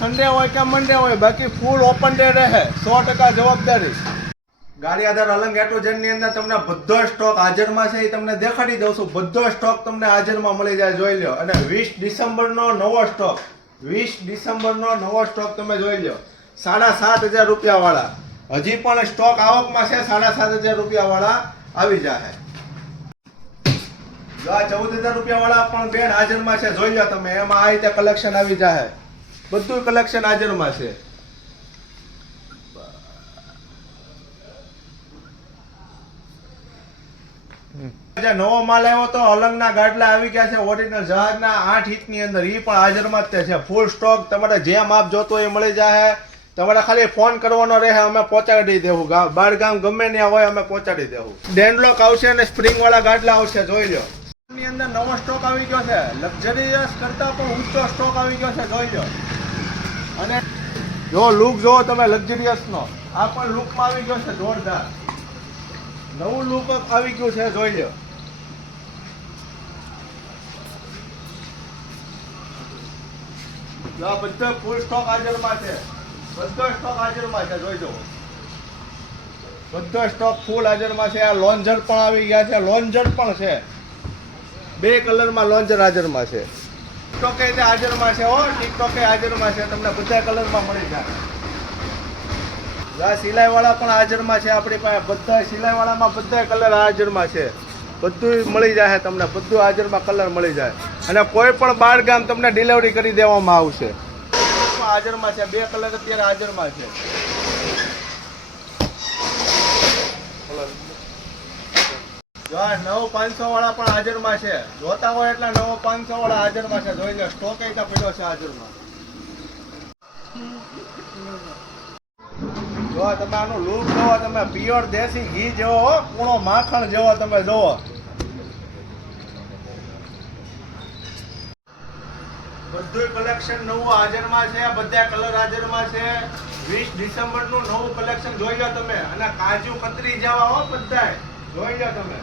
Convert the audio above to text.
Sunday હોય કે મંડે હોય, બાકી ફૂલ ઓપન ડે રહે, 100% જવાબદારી. ગાડી આધાર અલંગ એટોજનની અંદર તમને બધો સ્ટોક હાજરમાં છે એ તમને દેખાડી દઉં છું. બધો સ્ટોક તમને હાજરમાં મળી જાય, જોઈ લો. અને 20 ડિસેમ્બરનો નવો સ્ટોક, 20 ડિસેમ્બરનો નવો સ્ટોક તમે જોઈ લો. 7,500 રૂપિયા વાળા હજી પણ સ્ટોક આવકમાં છે. 7,500 રૂપિયા વાળા આવી જાય. જો આ 14,000 રૂપિયા વાળા પણ બેન હાજરમાં છે, જોઈ લો તમે. એમાં આ રીતે કલેક્શન આવી જાય, બધું કલેક્શન હાજરમાં છે. નવો માલ આવ્યો તો અલંગના ગાડલા આવી ગયા છે, ઓરિજિનલ જહાજના 8 ઇંચની અંદર, એ પણ હાજરમાં જ છે. ફૂલ સ્ટોક તમારે જે માપ જોતો એ મળી જાય. તમારે ખાલી ફોન કરવાનો રહે, અમે પહોંચાડી દેવું. બાર ગામ ગમે ત્યાં હોય અમે પહોંચાડી દેવું. ડેનલોક આવશે અને સ્પ્રિંગ વાળા ગાડલા આવશે, જોઈ લો. ની અંદર નવો સ્ટોક આવી ગયો છે, લક્ઝરિયસ કરતા પણ ઊંચો સ્ટોક આવી ગયો છે, જોઈ લો. અને જો લુક જોવો તમે લક્ઝરિયસ નો, આ પણ લુકમાં આવી ગયો છે જોરદાર. નવું લુક આવી ગયું છે, જોઈ લો. બધો ફૂલ સ્ટોક હાજરમાં છે, બધો સ્ટોક હાજરમાં છે, જોઈ લો. બધો સ્ટોક ફૂલ હાજરમાં છે. આ લોન્જર પણ આવી ગયા છે, લોન્જર પણ છે, 2 કલરમાં લોન્જર હાજરમાં છે. ટિકટોક એ હાજરમાં છે, ટિકટોક એ હાજરમાં છે, તમને બધા કલરમાં મળી જાય. સિલાઈ વાળા પણ હાજરમાં છે આપણી પાસે, બધા સિલાઈ વાળામાં બધા કલર હાજરમાં છે, બધું મળી જાય તમને, બધું હાજરમાં કલર મળી જાય. અને કોઈ પણ બાર ગામ તમને ડિલિવરી કરી દેવામાં આવશે. હાજરમાં છે, 2 કલર અત્યારે હાજરમાં છે. જો 9,500 વાળા પણ હાજરમાં છે, જોતા હોય એટલે 9,500 વાળા હાજરમાં છે, જોઈ લો. સ્ટોક એ પડ્યો છે હાજરમાં. જો તમે આનું લુક જોવો, તમે પ્યોર દેશી ઘી જેવો, પૂણો માખણ જેવો તમે જોવો. બધું કલેક્શન નવું હાજરમાં છે, બધા કલર હાજરમાં છે. 20 ડિસેમ્બર નું નવું કલેક્શન જોઈ લો તમે. અને કાજુ કતરી જેવા હો બધા, જોઈ લો તમે.